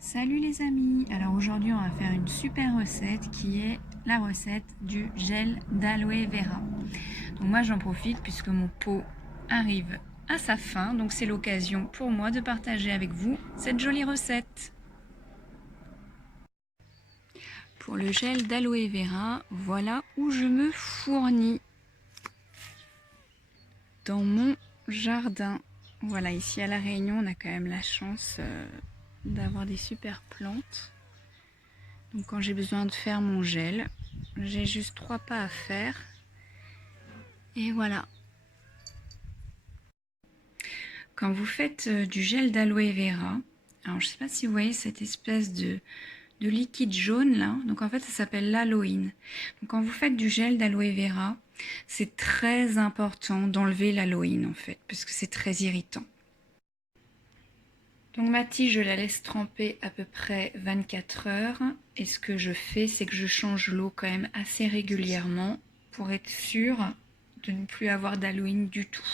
Salut les amis, alors aujourd'hui on va faire une super recette qui est la recette du gel d'aloe vera. Donc moi j'en profite puisque mon pot arrive à sa fin, donc c'est l'occasion pour moi de partager avec vous cette jolie recette. Pour le gel d'aloe vera, voilà où je me fournis dans mon jardin. Voilà, ici à La Réunion on a quand même la chance d'avoir des super plantes. Donc quand j'ai besoin de faire mon gel, j'ai juste 3 pas à faire. Et voilà. Quand vous faites du gel d'aloe vera, alors je ne sais pas si vous voyez cette espèce de liquide jaune là, donc en fait ça s'appelle l'aloïne. Donc quand vous faites du gel d'aloe vera, c'est très important d'enlever l'aloïne en fait, parce que c'est très irritant. Donc ma tige, je la laisse tremper à peu près 24 heures. Et ce que je fais, c'est que je change l'eau quand même assez régulièrement pour être sûre de ne plus avoir d'aloïne du tout.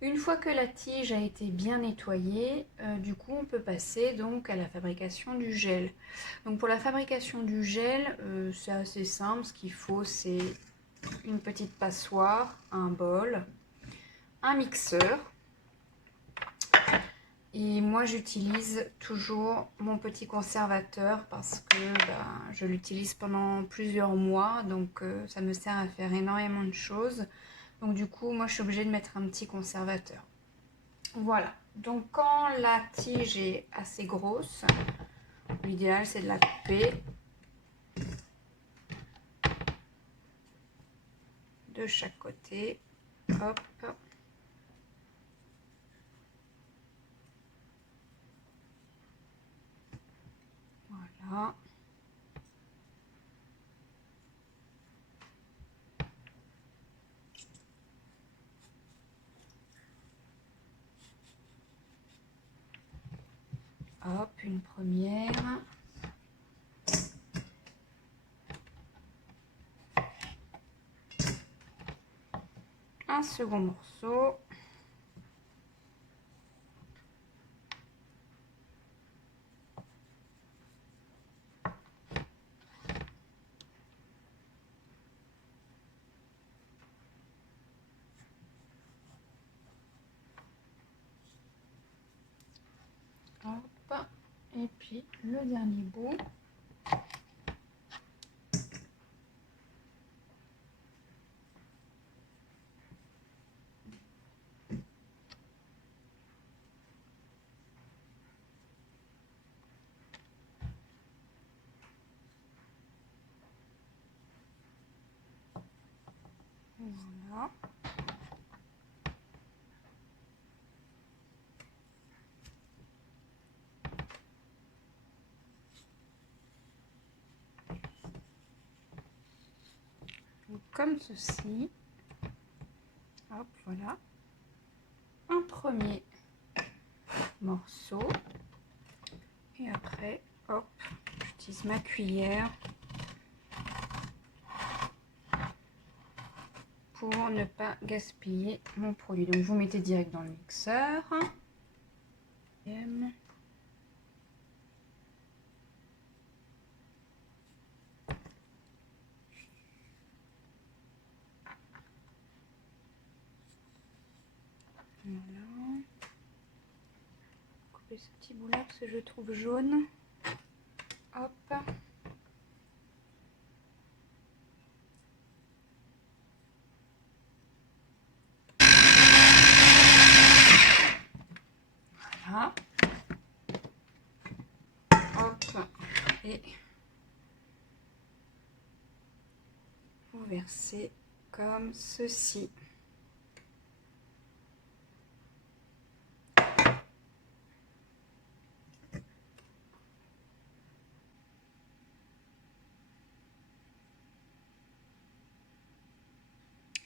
Une fois que la tige a été bien nettoyée, du coup on peut passer donc à la fabrication du gel. Donc pour la fabrication du gel, c'est assez simple. Ce qu'il faut, c'est une petite passoire, un bol, un mixeur. Et moi j'utilise toujours mon petit conservateur parce que je l'utilise pendant plusieurs mois, donc ça me sert à faire énormément de choses. Donc du coup moi je suis obligée de mettre un petit conservateur. Voilà, donc quand la tige est assez grosse, l'idéal c'est de la couper de chaque côté. Hop. Voilà. Hop, une première. Un second morceau. Hop. Et puis le dernier bout. Voilà. Donc, comme ceci. Hop, voilà. Un premier morceau. Et après, hop, j'utilise ma cuillère pour ne pas gaspiller mon produit. Donc vous mettez direct dans le mixeur. Voilà. Couper ce petit bout là parce que je le trouve jaune. Hop. Voilà. Hop. Et vous versez comme ceci.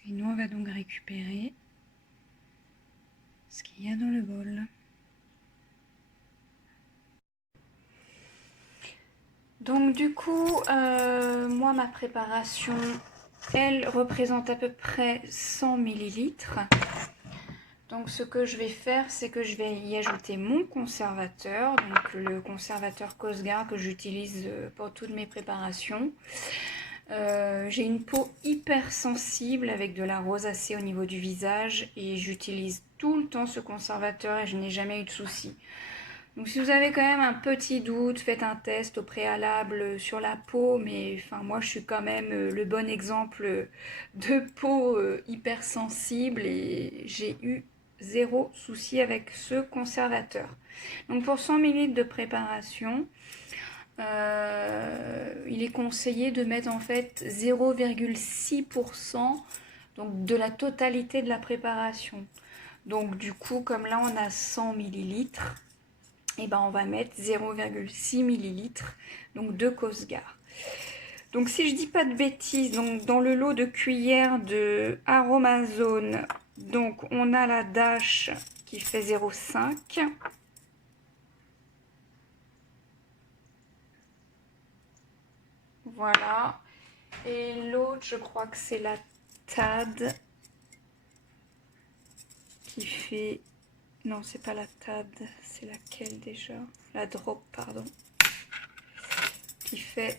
Et nous, on va donc récupérer ce qu'il y a dans le bol. Donc du coup, moi, ma préparation, elle représente à peu près 100 ml. Donc ce que je vais faire, c'est que je vais y ajouter mon conservateur, donc le conservateur Cosgar que j'utilise pour toutes mes préparations. J'ai une peau hyper sensible avec de la rosacée au niveau du visage et j'utilise tout le temps ce conservateur et je n'ai jamais eu de soucis. Donc si vous avez quand même un petit doute, faites un test au préalable sur la peau, mais enfin moi je suis quand même le bon exemple de peau hypersensible et j'ai eu zéro souci avec ce conservateur. Donc pour 100 ml de préparation, il est conseillé de mettre en fait 0,6% donc de la totalité de la préparation. Donc du coup, comme là on a 100 ml, et ben on va mettre 0,6 ml donc de Cosgar. Donc si je dis pas de bêtises, donc dans le lot de cuillères de Aromazone, donc on a la Dash qui fait 0,5. Voilà. Et l'autre, je crois que c'est la TAD qui fait... Non, c'est pas la TAD, c'est laquelle déjà? La Drop, pardon. Qui fait...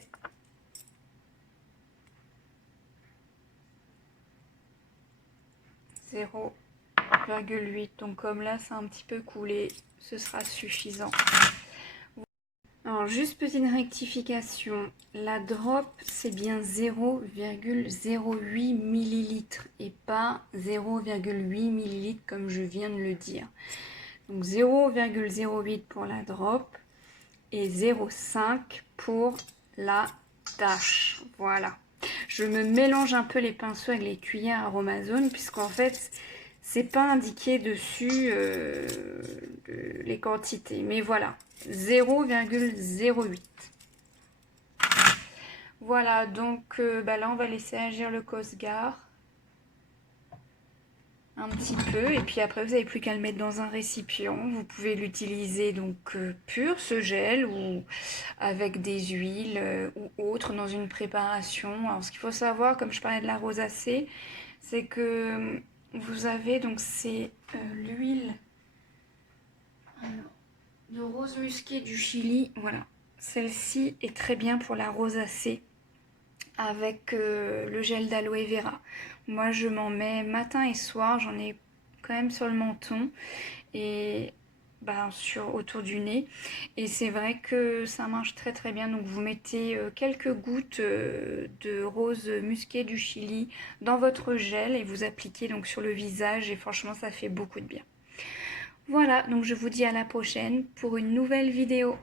0,8. Donc comme là, c'est un petit peu coulé, ce sera suffisant. Alors, juste petite rectification, la drop, c'est bien 0,08 ml et pas 0,8 ml comme je viens de le dire. Donc 0,08 pour la drop et 0,5 pour la Dash. Voilà. Je me mélange un peu les pinceaux avec les cuillères Aromazone puisqu'en fait, c'est pas indiqué dessus les quantités. Mais voilà, 0,08. Voilà, donc là, on va laisser agir le Cosgar un petit peu. Et puis après, vous n'avez plus qu'à le mettre dans un récipient. Vous pouvez l'utiliser donc pur, ce gel, ou avec des huiles ou autres dans une préparation. Alors, ce qu'il faut savoir, comme je parlais de la rosacée, c'est que vous avez donc c'est l'huile de rose musquée du Chili. Voilà, celle-ci est très bien pour la rosacée avec le gel d'aloe vera. Moi, je m'en mets matin et soir. J'en ai quand même sur le menton et autour du nez. Et c'est vrai que ça marche très très bien. Donc vous mettez quelques gouttes de rose musquée du Chili dans votre gel et vous appliquez donc sur le visage. Et franchement, ça fait beaucoup de bien. Voilà, donc je vous dis à la prochaine pour une nouvelle vidéo.